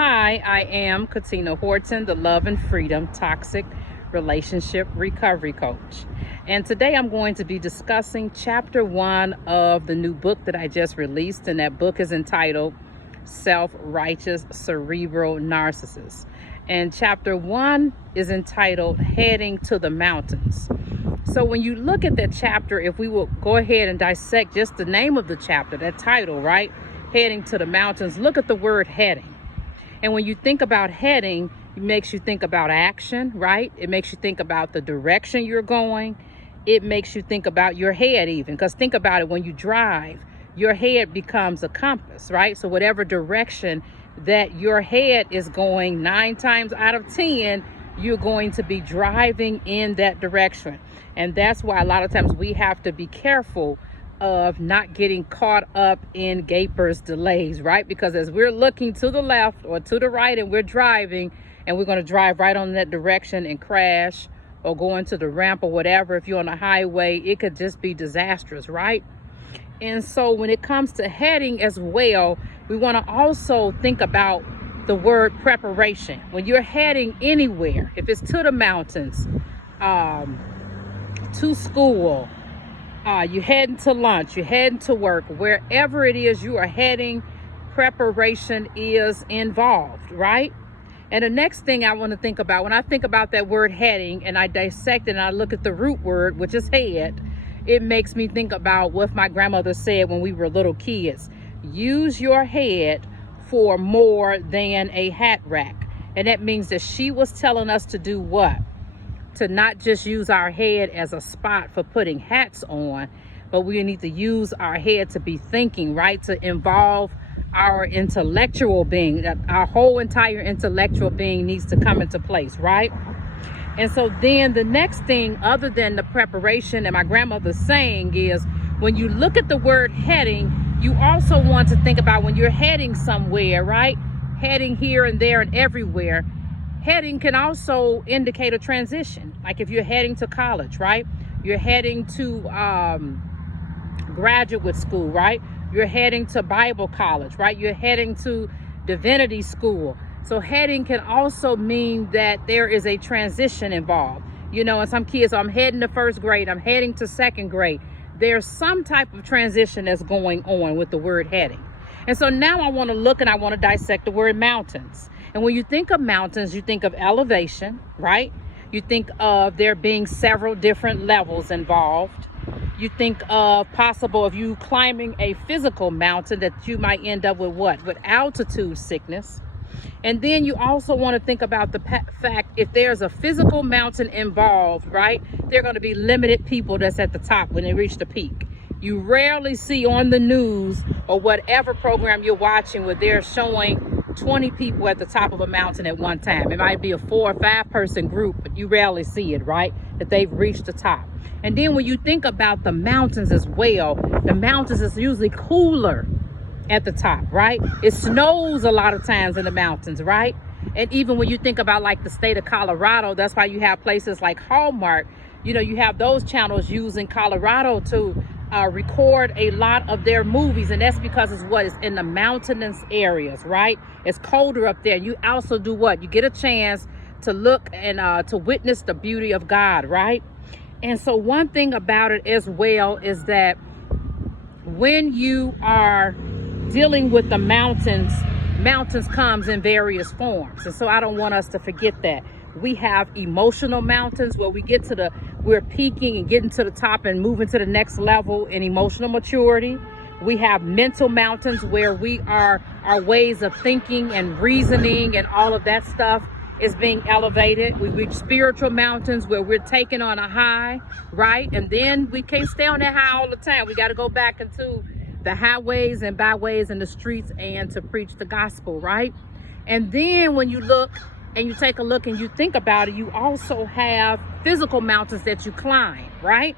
Hi, I am Katina Horton, the Love and Freedom Toxic Relationship Recovery Coach. And today I'm going to be discussing chapter 1 of the new book that I just released. And that book is entitled Self-Righteous Cerebral Narcissist. And chapter 1 is entitled Heading to the Mountains. So when you look at that chapter, if we will go ahead and dissect just the name of the chapter, that title, right? Heading to the Mountains, look at the word heading. And when you think about heading, it makes you think about action, right? It makes you think about the direction you're going. It makes you think about your head even, because think about it, when you drive, your head becomes a compass, right? So whatever direction that your head is going, 9 times out of 10, you're going to be driving in that direction. And that's why a lot of times we have to be careful of not getting caught up in gapers delays, right? Because as we're looking to the left or to the right and we're driving and we're going to drive right on that direction and crash or go into the ramp or whatever, if you're on a highway, it could just be disastrous, right? And so when it comes to heading as well, we want to also think about the word preparation. When you're heading anywhere, if it's to the mountains, to school, you're heading to lunch, you're heading to work, wherever it is you are heading, preparation is involved, right? And the next thing I want to think about, when I think about that word heading and I dissect it and I look at the root word, which is head, it makes me think about what my grandmother said when we were little kids. Use your head for more than a hat rack. And that means that she was telling us to do what? To not just use our head as a spot for putting hats on, but we need to use our head to be thinking, right? To involve our intellectual being. Our whole entire intellectual being needs to come into place, right? And so then the next thing, other than the preparation and my grandmother's saying, is when you look at the word heading, you also want to think about when you're heading somewhere, right? Heading here and there and everywhere. Heading can also indicate a transition. Like if you're heading to college, right? You're heading to graduate school, right? You're heading to Bible college, right? You're heading to divinity school. So heading can also mean that there is a transition involved. You know, and some kids, I'm heading to first grade, I'm heading to second grade. There's some type of transition that's going on with the word heading. And so now I want to look and I want to dissect the word mountains. And when you think of mountains, you think of elevation, right? You think of there being several different levels involved. You think of possible of you climbing a physical mountain that you might end up with what? With altitude sickness. And then you also want to think about the fact if there's a physical mountain involved, right? There are going to be limited people that's at the top when they reach the peak. You rarely see on the news or whatever program you're watching where they're showing 20 people at the top of a mountain at one time. It might be a 4 or 5 person group, but you rarely see it, right? That they've reached the top. And then when you think about the mountains as well, the mountains is usually cooler at the top, right? It snows a lot of times in the mountains, right? And even when you think about like the state of Colorado, that's why you have places like Hallmark. You know, you have those channels using Colorado to record a lot of their movies, and that's because it's what is in the mountainous areas, right? It's colder up there. You also do what? You get a chance to look and to witness the beauty of God, right? And so one thing about it as well is that when you are dealing with the mountains comes in various forms. And so I don't want us to forget that. We have emotional mountains where we're peaking and getting to the top and moving to the next level in emotional maturity. We have mental mountains where our ways of thinking and reasoning and all of that stuff is being elevated. We reach spiritual mountains where we're taking on a high, right? And then we can't stay on that high all the time. We got to go back into the highways and byways and the streets and to preach the gospel, right? And then when you look and you take a look and you think about it, you also have physical mountains that you climb, right?